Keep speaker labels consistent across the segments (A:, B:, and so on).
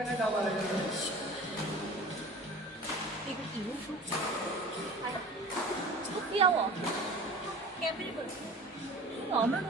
A: 一个礼物书，哎，不要我，免费的，
B: 老门。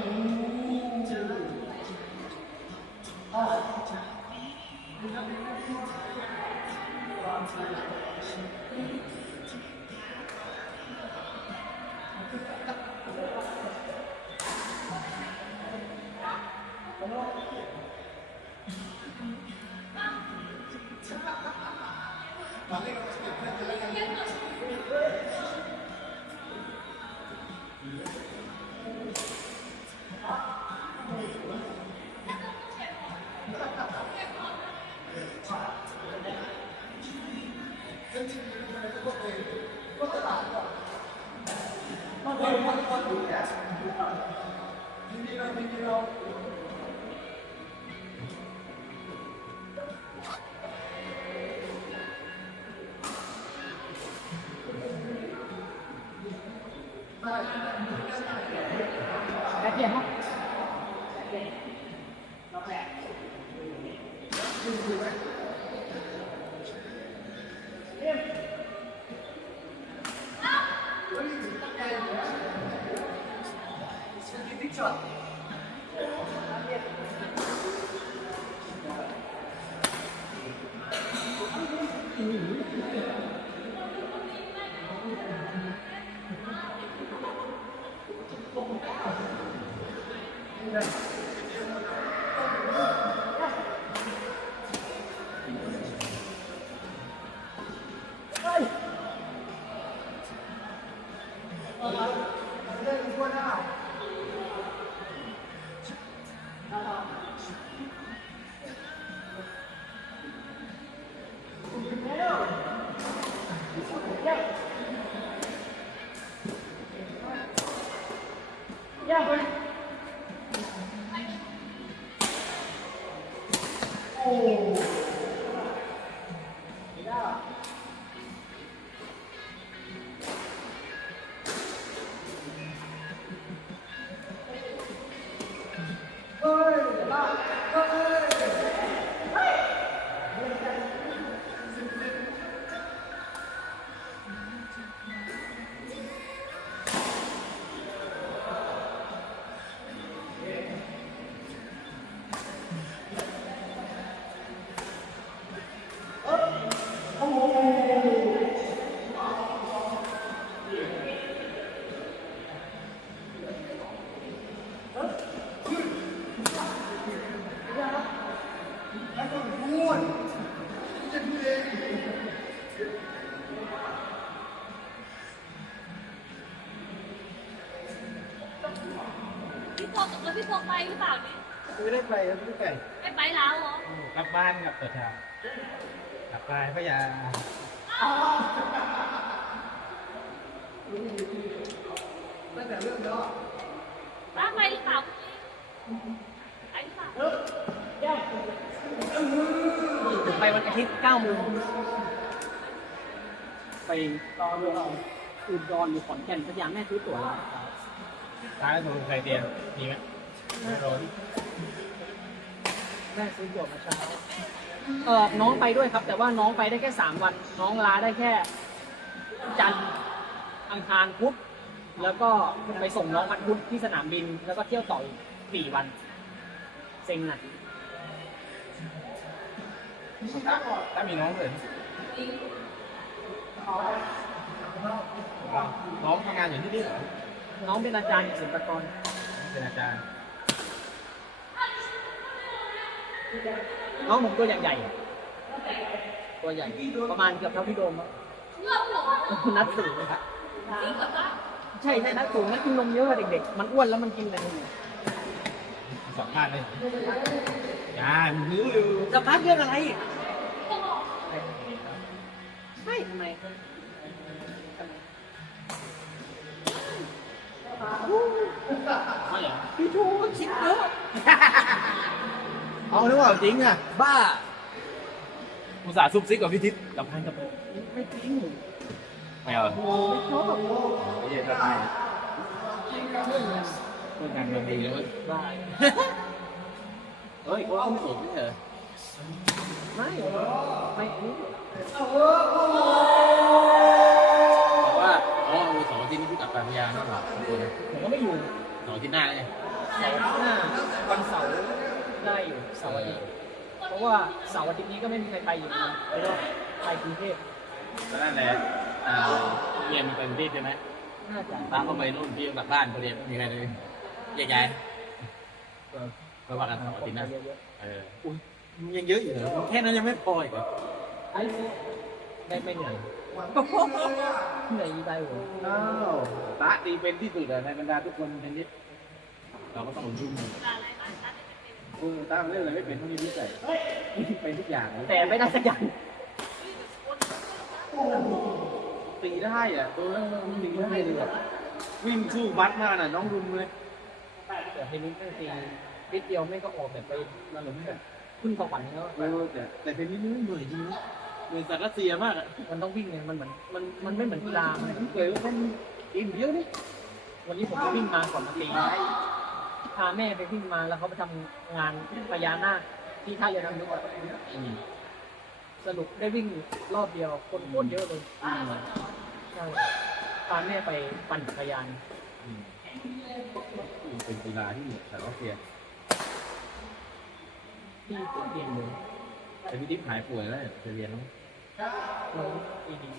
B: Amém. Right. ต้องไป
A: หรือเปล่าเนี่ย
B: ไม่ได้ไปไม่ได้ไป
A: ไม่ไปแล้วเหรอก
B: ลับบ้านกับตัวชากลับไปพยาตั้งแต่เรื่องแล้ว
A: ป้าไปหรือเปล่าไปหรือเปล่า
C: ไปวันอาทิตย์9โมงไปตอนลงอุดรอยู่ขอนแก่นพยายามแม่ซื้อตั๋วแล้ว
B: ท้ายสุดใครเตียนมีไหม ไม่ร้อน
C: แม่ซื้อตั๋วมาเช้าเออน้องไปด้วยครับ แต่ว่าน้องไปได้แค่สามวัน น้องลาได้แค่ จันทร์อังคารพุธแล้วก็ไปส่งน้องวันพุธที่สนามบิน แล้วก็เที่ยวต่ออีกสี่วัน เซ็งหนัก
B: ถ้ามีน้องเลยน้องทำงานอยู่ที่นี่เหรอ
C: น้องเป็นอาจารย์ศิลปากร
B: เป็นอาจารย์
C: น้องผมตัวใหญ่ๆตัวใหญ่ ประมาณเกือบเท่าพี่โดมอะ
A: เรื่องเหรอ
C: นัดสูงนะครับ
A: จริงเหรอป้า
C: ใช่ใช่นัดสูงนัดกินนมเยอะกว่าเด็กๆ มันอ้วนแล้วมันกินอะไร
B: สองพันเลยยามึงรู้อยู่
C: จะพักเรื่องอะไร ไม่ทำไม
B: หรือเปล่าจริงอะ บ้า อุตส่าห์ซุบซิกกับพี่ทิพย์กับพันกับ
C: ไม่จริง
B: ไม่เอา
C: ไม่ชอบ
B: ไม่ใช่แบบนี้เพื่อนกันมันดีเลย
C: บ้า
B: เฮ้ยเขาต้องสูงไม่เหรอ
C: ไม่ไม่รู้
D: แต่ว่าอ๋อสองอาทิตย์นี้พี่กลับไปพยาไม่หรอกคน
C: ผมก็ไม่อยู่
D: สองอาทิตย์หน้าเลย
C: เสาร์หน้าวันเสาร์ ได้อยู่เสาร์อาทิตย์เพราะว่าเสาร์อาทิตย์นี้ก็ไม่มีใครไปอยู่นะไปก็ไปกรุงเทพ
D: ก็นั่นแหละอ่าเรียนมันไปกรุงเทพใช่ไหม
C: น่าจะ
D: ป้าเข้าไปนู่นพี่ก็กลับบ้านเขาเรียนไม่มีใครเลยแยกย้ายเพราะว่ากันสองอาทิตย์หน้า
C: เยอะ
D: เอออุ้ยมันยังเยอะอยู่เหรอแค่นั้นยังไม่พออีกเหรอ
C: ๆไอ้ได้ไม่เหนื่อยเหนื่อยไปหัว
D: อ้าวตาตีเป็นที่สุดอะในบรรดาทุกคนเทนนิสเราก็ต้องยุ่ง
A: เวลาอะไรบ้างป้าจะเป็น
D: เออตาเล่นอะไรไม่เป็นเท่านี้นิสัยเป็นทุกอย่างเลย
C: แต่ไม่ได้สักอย่าง
D: ตีได้อะตัวนั้นมันตีได้เลยอะวิ่งสู้วัดมากน่ะน้องรุมเลย
C: แต่เทนนิสไม่ตีนิดเดียวไม่ก็ออกแบบไปนั่นหรือแบบขึ้นสวรรค์แล้ว
D: เออแต่แต่เทนนิสนี่เหนื่อยจริงนะเหนื่อยสัตว์รัสเซียมากอะ
C: มันต้องวิ่งไงมันเหมือนมันมันไม่เหมือนกีฬามัน
D: เคยว่ามันกินเยอะนี่
C: วันนี้ผมไปวิ่งมาก่อนมาตี พาแม่ไปวิ่งมาแล้วเขาไปทำงานพญานาคที่ท่าเรือน้ำยุกอะสรุปได้วิ่งรอบเดียว คนโคตรเยอะเลยใช่พาแม่ไปปั่นจักรยาน
D: เป็นกีฬาที่สัตว์รัสเซีย
C: ที่เรียนเลย
D: แต่พี่ติ๊บหายป่วยแล้วจะเรียนแล้ว
C: น้องตีดี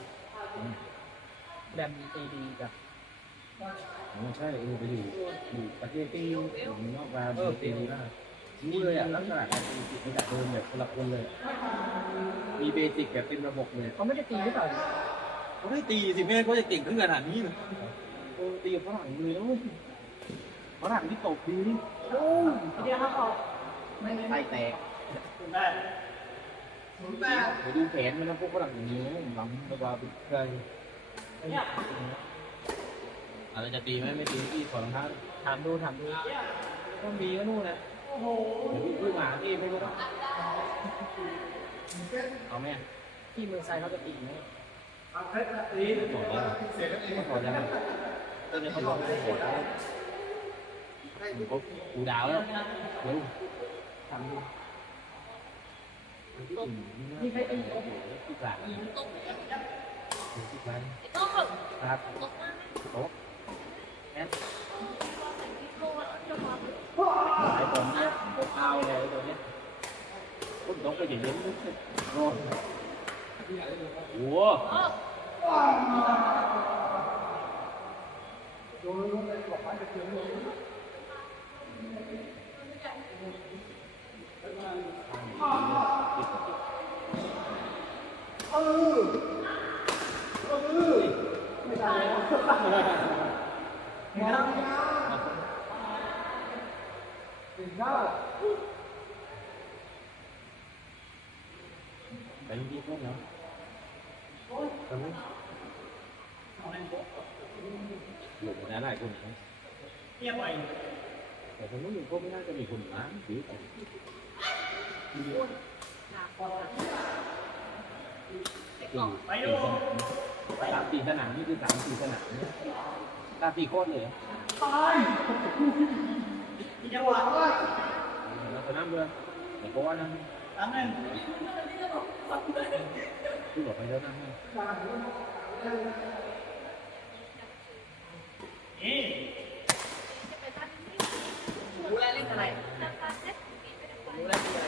C: แบมตีดีกับ
D: อ๋อใช่เออไปอยู่อยู่ประเทศที่อยู่นอกมาเออตีดีมากรู้เลยอะลักษณะการตีมันจากเดิมแบบคนละคนเลย มีเบสิกแบบเป็นระบบเลย
C: เขาไม่ได้ตีหรือเปล่า
D: เขาไม่ตีสิแม่เขาจะเก่งขึ้นขนาดนี้เลยโอ้ตีกับฝรั่งเลยนะเว้ยฝรั่งที่ตบดีนี่
C: โอ้ยเดียวครับออก
D: ไส้แตก
B: แปดศูนย์แปด
D: เดี๋ยวดูแขนมันนะพวกฝรั่งอย่างนี้หลังระบาเป็นใคร อะไรจะตีไหมไม่ตีที่ถอดรองเท้า
C: ถามดูถามดูต้องมีก็นู่นนะ
D: เดี๋ยวพี่หมาพี่ไม่รู้นะเอาไหม
C: ที่เมืองไทยเขาจะตีไหม
B: เอาเพชรตี
D: ถอดแล้ว
B: เสียกันเอง
D: ถอดยังไงตอนนี้เขาบอกว่าถอดแล้วผมกูดาวแล้วเร็ว
C: ถามดู
D: นี่ใครเองโอ้โหที่กลาง
A: ตก
D: ที่กลาง
A: ไอ้โต้ง
D: ครับ
A: ตกมาก
D: โต๊ะ แอน
A: โต้งจะมา
D: หลายคนเนี่ยเอาเลยตัวนี้คนต้องไปอย่างนี้โอ้โห
A: เออ
C: เถึ
B: งเข้า
D: ไปที่พวกเนาะทำไมหลบมาได้คนไหน
B: เงียบไป
D: แต่ผมว่าอยู่พวกไม่น่าจะมีคนมาหรือไปไปดูสามสี่สนามนี่คือสามสี่สนาม สามสี่โคตรเลย
B: ตายมีจังหวะด้วย
D: แล้วสนามเรือแต่ก็ว่านั่น
B: สามหนึ่ง
D: คือบอกไปแล้วนั่น
B: นี่
A: จะไปตั้งที่
C: รู้แล้วเล่นอะไร
A: ตั้งตั้งเซ็ตมีไม่ได้ไป
C: รู้แล้วเล่นอะไร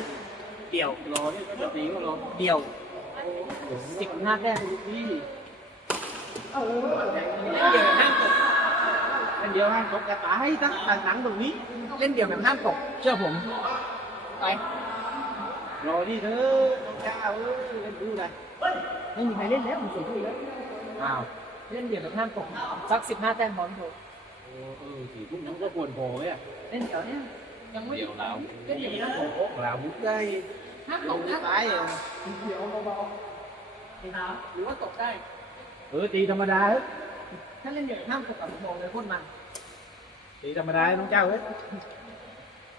C: เดี่ยว
D: รอเนี่ยก็จะตีก็รอ
C: เดี่ยวสิบห้าแต้ม
D: ที่
B: เออ
C: เล่นเดี่ยวแบบห้ามตก
D: อัน เดียวห้ามตกกระต่ายตั้งหนังตรงนี้
C: เล่นเดี่ยวแบบห้ามตกเชื่อผมไป
D: รอที่เธอน้องเจ้าเอ้ยเล่นดูเลย
C: ไม่มีใครเล่นแล้วผมเสียชื่อแล้ว
D: อ้าว
C: เล่นเดี่ยวแบบห้ามตกสักสิบห้าแต้มพร้อมโชว์
D: เออสี่ทุ่มน้องก็ควรพอเนี่ย
C: เล่นเดี่ยวเนี่ยยังไม่
D: เดี๋ยวเรา
C: เล่นเดี่ยวแบบห้ามตก
D: โอ้เรามุดได้
C: ห้ามต
D: ล
C: ก
D: ง
C: นะ
D: ตายอะ
B: เดี๋ยวเบา
C: หรือว่าตกได้
D: เออตีธรรมดาเฮ้ย
C: ถ้าเล่นเดี่ยวห้ามตกกับโชว์เลยโคตรมัน
D: ตีธรรมดาน้องเจ้าเฮ้ย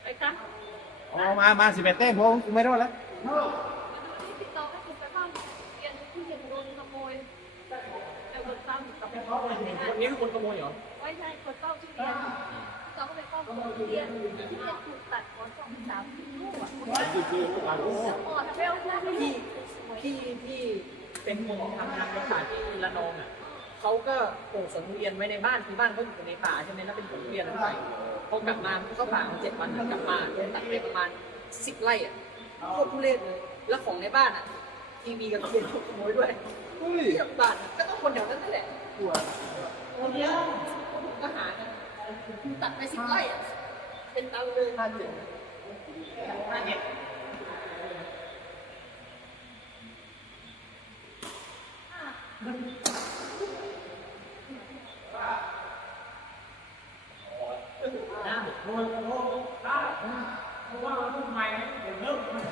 A: ไปกัน
D: อ๋อมา มาสิบแปดแต้มพอกูไม่รอดแล้ว
B: ๆเออ
A: มาดูที่ติดต่อให้คุณไปบ้างเรียนที่เรียนโดนขโมยแต่คนตั้งกับคนเข้าไม่ได้
C: คนนี้คือคนขโมยเหรอ
A: ไม่ใช่คนเฝ้าทุเรียนเขาก็ไปเฝ้าทุเรียนทุเรียนถูกตัดขอนสองสามลูกอะ
D: คือคืออะโอ้
A: อ่อนเร็วนะ
C: พี่พี่ที่เป็นคนทำงานในป่าที่ระนองอะ เขาก็ปลูกสวนทุเรียนไว้ในบ้านคือบ้านเขาอยู่ในป่าใช่ไหมแล้วเป็นสวนทุเรียนทั้งไปพอกลับมาเขาป่ามาเจ็ดวันกลับมาโดนตัดไปประมาณสิบไร่อะโคตรทุเรศเลยแล้วของในบ้านอะทีวีกับเทียนถูกขโมยด้วย
D: เฮ้ย
C: เทียบบ้านอะก็ต้องคนแถวนั้นนั่นแหละ
D: กลัว
C: คนเนี้ยก็หากันตัดไปสิบไร่อะเป็นตังค์เลยพันเจ็ดห้าเจ็ด
B: นะโดนโดนได้เพราะว่ามัน รุ่นใหม่เนี่ยเดี๋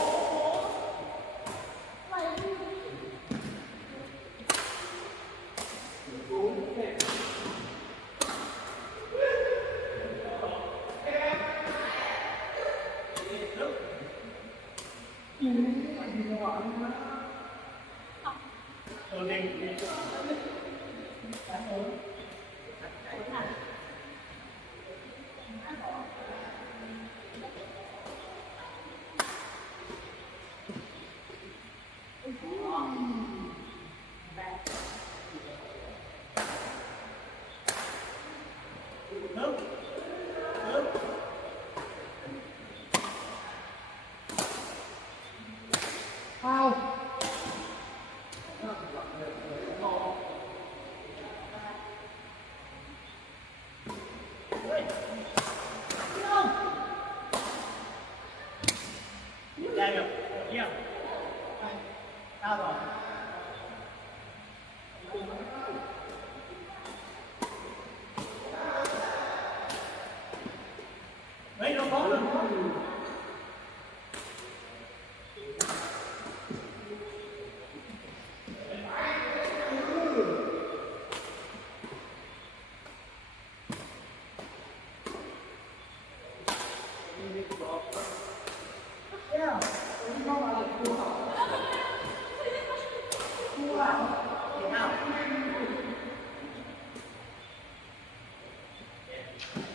B: Thank you.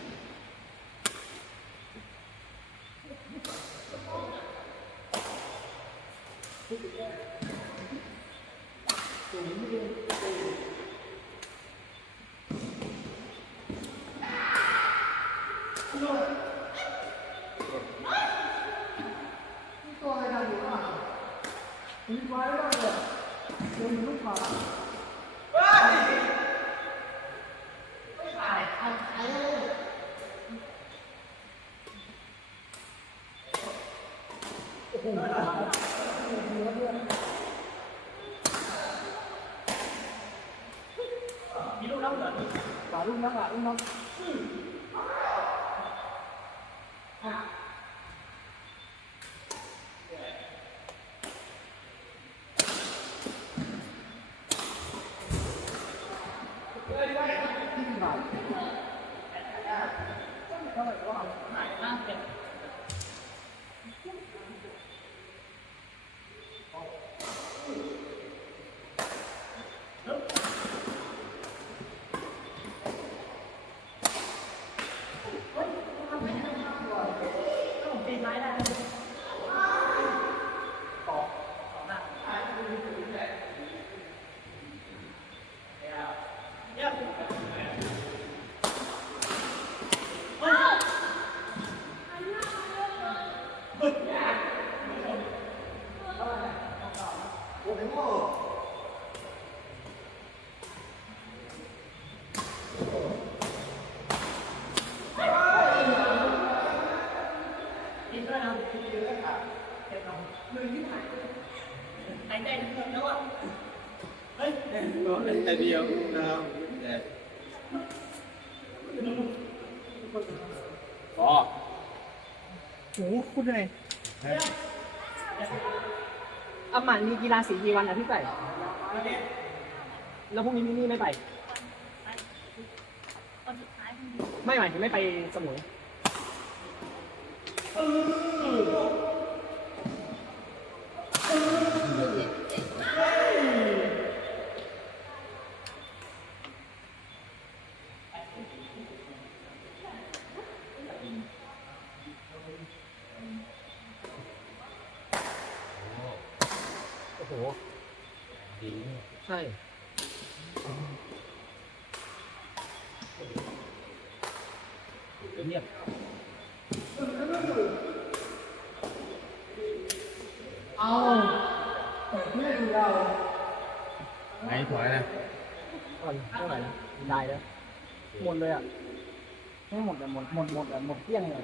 B: ฝาลูกนักหลาลูกนัก
D: แต่เดียวนะครับอ๋อ
C: โอ้โหคุณเหนื่อยอามันมีกีฬาสีกี่วันอะพี่ไก่แล้วพรุ่งนี้มินี่ไม่ไป
A: วันสุดท้ายมัน
C: ไม่หมายถึงไม่ไปสมุย
D: โอ้โหดีเนี่ย
C: ใช่
D: เงียบ
B: เอาแต่ไม่ดูเรา
D: ไงถอยนะ
C: ก่อนเท่าไหร่นะได้แล้วหมดเลยอะไม่หมดแต่หมดหมดหมดอะหมดเกลี้ยงเลย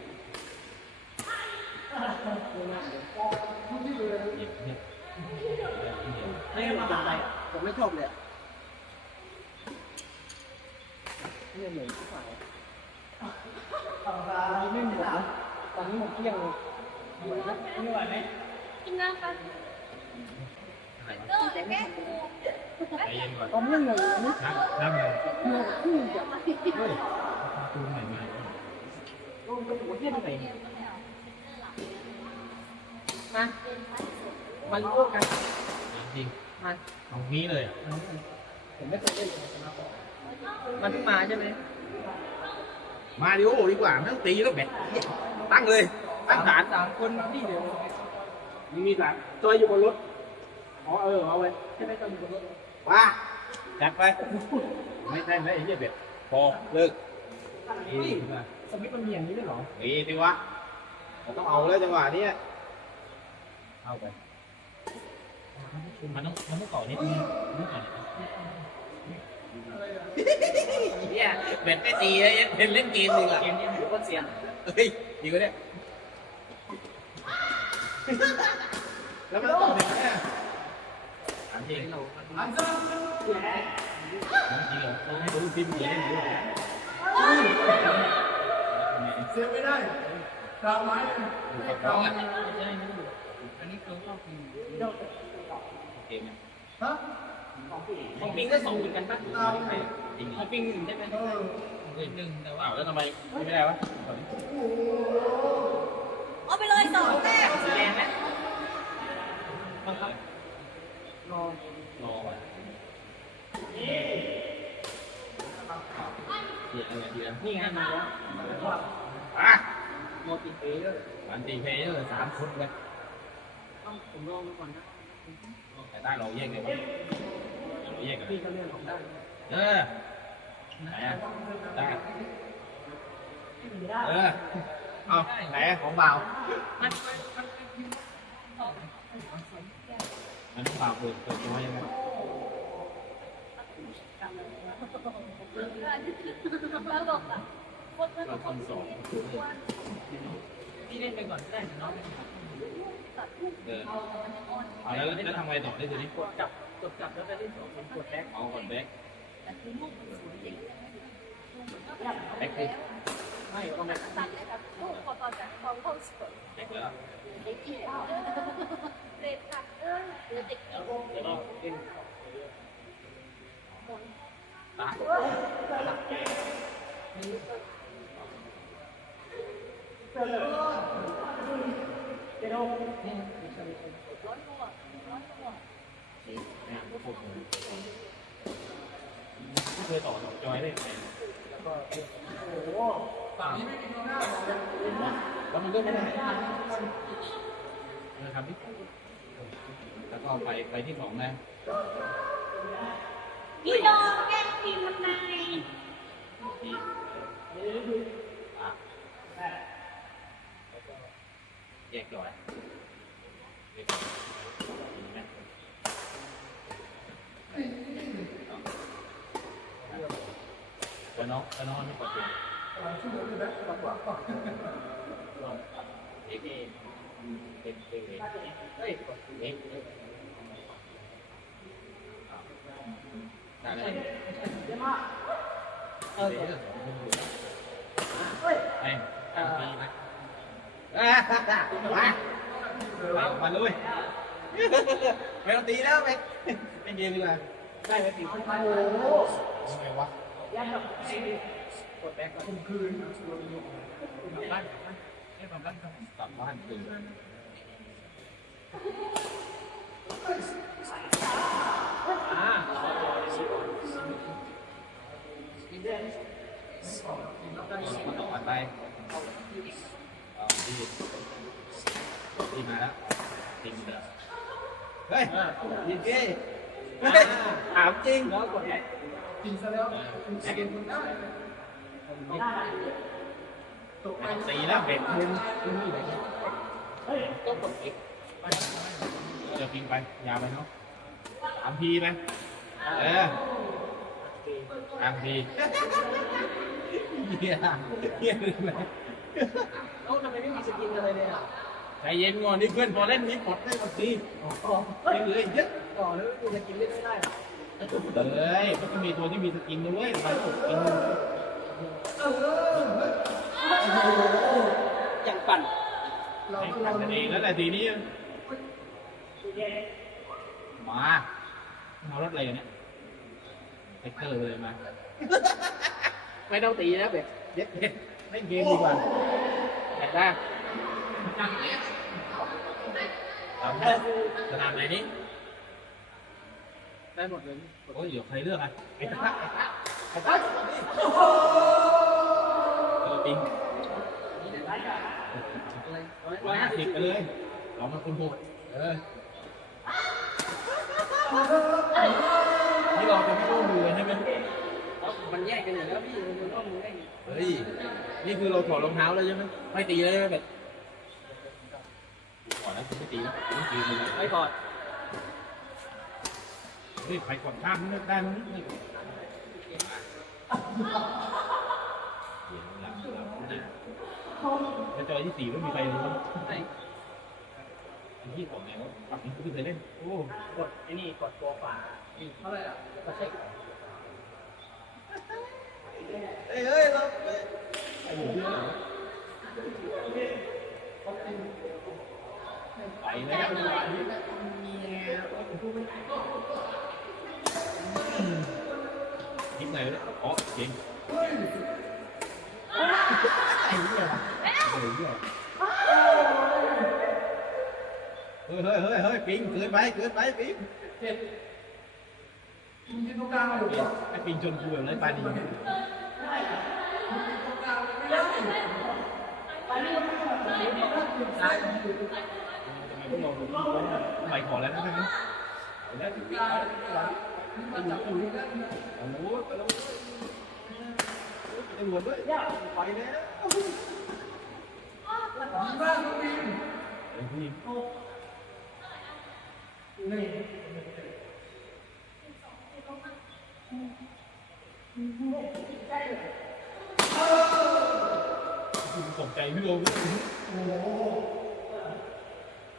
C: ไม่หมดอะไรผมไม่ชอบเลยเนี่ยเหนื่อยที่ฝ่ายตอนนี้ไม่หมดนะตอนนี้หมดเกลี้ยงเลยไม่ไหวไหม
A: กินน้ำกันเออจะแก้กู
D: ใจเย็นก่อน
C: ตอนนี้เหนื่อยอันนี้
D: นะน้ำเลย
C: เหนื่อยขึ้นจะ
D: เฮ้ยตูนใหม่มา
C: ลงไปหัวเทียนไหนมา มันโลกกัน
D: จริง
C: มา
D: ตรงนี้เลยอะ
C: ผมไม่เคยเล่นเลยมันเพิ่งมาใช่ไหม
D: มาดิโอดีกว่าไม่ต้องตีแล้วแบตตั้งเลยตั้งฐาน
C: สามคนพี่เดี๋ยว
D: มีมีฐาน
C: ตัวอยู่บนรถอ๋อเออเอาไว้ใช่ไหมตัวอยู่บนรถ
D: ว่าจัดไปไม่ใช่ไม่ไอ้เหี้ยเบ็ดพอเลิกนี่
C: นี่สมิธมันมีอย่างนี้ด้วยเหรอ
D: นี่สิวะเราต้องเอาแล้วจังหวะนี้เอาไป มันต้องมันต้องต่อนิดนึงนิดหน่อยเนี่ยเบ็ดไม่ตีเลยเป็นเล่นเกมหนึ่งอะ
C: เกมนี้ถือว่าเสียน
D: เฮ้ยดีกว่าเนี่ยแล้วมันต้องแบบนี้ถามจริง
C: เรา
B: อันซ่า
D: จริงเหรอต้องให้รู้พิมพ์เขียนให้รู้
B: เสียไม่ได้กลางไม้เลย
D: ดูกับเขาอะ
C: อันนี้เขาชอบกิน
D: เก มเนี่ย
B: ฮะ
C: ของปิงก็สองเหมือนกันปะ
D: จริง
C: ของปิงหนึ่งได้ไหม
B: เออ
C: หนึ่งแต่ว่า
D: อ้าวแล้วทำไมไม่ได้วะ
A: เอาไปเลยสองแต้ม
C: สีแดงไหมบังคับรอ
D: รออะเดี๋ยวอะไรเดี๋ยว
C: นี่ไงมาแล้ว
D: อะ
C: โมติเฟเยอร์
D: อันตีเพย์เลยสามคนเลย
C: ต้องผมลองดูก่อนนะ
D: แต่ ได้เราแยกกันไหมเราแยกกัน
C: เออได้
D: ไหนอะได้เออเอาไหนของเบา
C: มันนมัน
D: มันต้เบาเปิดเปิดตัวยังไง
A: แล้วบอนมัน
D: เราทำสอง
C: พี่เล่นไปก่อนได้เนาะ
A: ตัดทุก
D: เออเอาแล้วแล้วทำไงต่อได้ทีนี้
C: กดกลับกดกลับแล้วไปเล่นสองเป็นกดแบ็ค
D: เอาก่อนแบ็ค
A: แต่คือลูกมันสวยจริง
D: แบ็คคือ
C: ไม่ก็ไม่
A: ตัดเลยครับลูกพอตอนจากความเข้าสวย
D: แบ็คแล้ว
A: เด็กอีกเด็กตัดเออเด็กอีก
C: เดี๋ยวเราเล่น
D: ตา
C: เดี๋ยวนี่ไม่ใช่ไม่ใช่
A: ร้อ นตัวร้อนตัว
D: เนี่ยพวกผมไม่เคยต่อจอยได้ไง
C: แล้วก็เล่น
B: ฝั่งนี้ไม่มีตัวหน้าหรอก
D: แล้วมันเลือก็ไม่ได้เออทำดิแล้วก็ไปไปที่สองนะ
A: พี่น้องแกล้งทีมมันนาย
D: ที่อะ แยกจอยแยกจอยเห็นไหมแล้วน้องแล้วน้องไม่กดเอง
B: ชั่วโมงนึงนะกว่า
D: ลองเอ็กเอ็เอ็กเอ็กเฮ้ยกดเอ็กเอ็กได้ไหม
C: เยอะมากเออ
D: เดี๋ยวสองคนอยู่
C: เฮ้ย
D: ไอ้ทำดีนะอ่า มาไปมาเลยไม่ต้องตีแล้วไปไม่เกมดีกว่า
C: ได้ไปสี่คนโอ้โห
D: ทำไมวะ
C: ยัดแบบกดแบ็คแล้ว
B: ข่มขืน
C: กลับบ้านกลับบ้านให้กลับบ้านก่อน
D: กลับบ้านคืน
C: อ่า
D: มาต่อไป เอาดีดีมาแล้วทีมเดือดเฮ้ยยิงเก้ถามจริง
C: แล้วกดแบ็ค
B: กินซะแล้วกินคนได้ตกไป
D: ตีแล้วเบ็ด
C: เล่นนี่ไหนเฮ้ยก็กดเอ็ก
D: เจอพิงไป ยาวไปเนาะสามทีไหมเออสามทีเฮียเฮียเลย ไหม
C: แล้วทำไมไม่มีสกินอะไรเลยอะ
D: ใจเย็นก่อนนี่เพื่อนพอเล่นนี้กดได้กดที
C: อ๋อ
D: เฮ้ยเลยเยอะ
C: ต่อแล้วไม่มีสกินเล่นไม่ได้หรอ
D: เอ้ยมันก็มีตัวที่มีสกินด้วยไปกดกิน
C: อย่างปั่น
B: เรา
D: ให้
B: เรา
D: ทำกันเองแล้วแต่ทีนี้มาเอารถอะไรกันเนี่ยเทคเตอร์เลยมา
C: ไม่ต้องตีนะเบ็ด
D: เย็ดเย็ดเล่นเกมดีกว่า แต่ได้ทำได้สนามไหนนี่
C: ได้หมดเลย
D: โอ้ยเดี๋ยวใครเลือกอะไอ้ตาไอ้ตาเออปิงร้อยห้าสิบไปเลยเรามาคุณหกเออนี่เราจะไม่ต้องดูเลยใช่ไหม
C: มันแยกกันอยู่แล้วพี่มันต้องมือได้
D: เฮ้ย นี่คือเราถอดรองเท้าแล้วใช่ไหมไม่ตีเลยใช่ไหมแบบก่อนแล้วคุณไม่ตีแล้วคุณไม่ตีเลย
C: ไม่พอ
D: เฮ้ยใครกดข้ามไม่ได้มั้งไม่เดี๋ยวหลังหลังนะแล้วจอยที่สี่ไม่มีใครรู้
C: ไอ้
D: อันที่ของไงวะฝั่งนี้กูไม่เคยเล่นโอ้
C: กดไอ้นี่กดตัวขวา
B: เท่าไหร่อะ
C: ก็ใช่
D: เฮ้ ยเฮ้ยเราโอ้โหไปเลยครับนิดหนเลยอ๋อเก่งไอ้เหี้ยไอ้เหี้ยเฮ้ยเฮ้ยเฮ้ยเฮ้ยปิงเกินไปเกินไปปิง
B: กินกินตรงกลางมาดู
D: ไอ้ปิงจนกูแบบไรปานี
B: ไม่ได้
D: ทำไมพวกเราไปขอแล้วนะใช่ไหมเอาหนูเอาหนูเอาหไปแล้วตำรวด้วยไปแล้ว
B: บ้านน้องบีม
D: พี่ ตกใจพี่ลง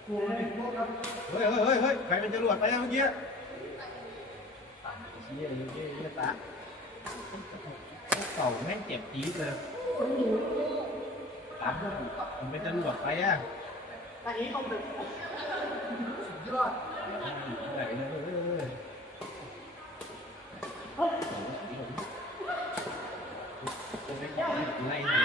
B: กลัวเลยพวกครับ
D: เฮ้ยเฮ้ยเฮ้ยใครเป็นจรวดไปอะเมื่อกี้เยี่ยเยี่ยเยี่ยตาเก่าแม่งเจ็บจี๊ดเลยตามพวกผมเป็นจรวดไปอะ
C: อันนี้ต้องเป็น
B: สุดยอด
D: ไหนเลย ไล่เลย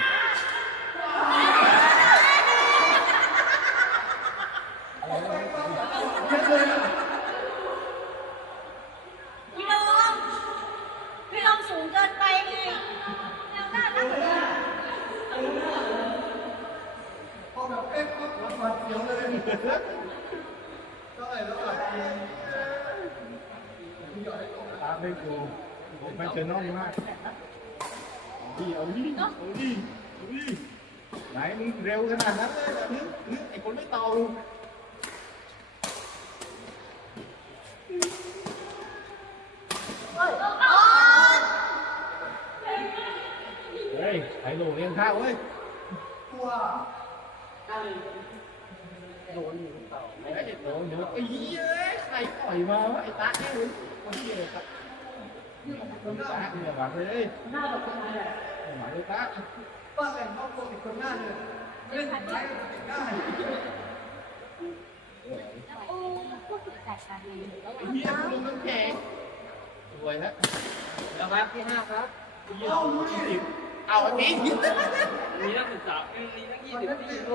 A: พี่น้องพี่น้องสูงเกินไปไงแนวหน้าตั้งแต่
B: พอแบบเอ๊ะก็หวานหวานเสียวเลยเท่าไหร่เท่าไหร่
D: ตามไม่กูไม่เจอน้องมาก พี่เอาดิเอาดิเอาดิไหนมึงเร็วขนาดนั้นเลยนึกนึกไอ้คนไม่เตาเฮ้ยไอ้โหลเลี้ยงข้าวเว้ย
B: กลัว
C: โดนอยู่เปล่า
D: ไอ้โหลเดี๋ยวไอ้เหี้ยใครปล่อยมาวะไอ้ตาเนี่ยเลยคนที่เลยครับ คนตาเนี่ยหวังเลย
C: หน้าแบบคนไทยแหละ
D: หวังเลยตา
B: ป้าแต่งครอบครัวอีกคนหน้าเลยเล่นไม้ก็ได้
A: โอ้พูดถึงแตกกันเลย
D: ไอ้เหี้ลุงน้ำแข็งรวยแล้ว
C: แล้วครับที่ห้าครับ
D: เอาเอาอันนี้
C: มีนักศึกษามีนักยี่สิบ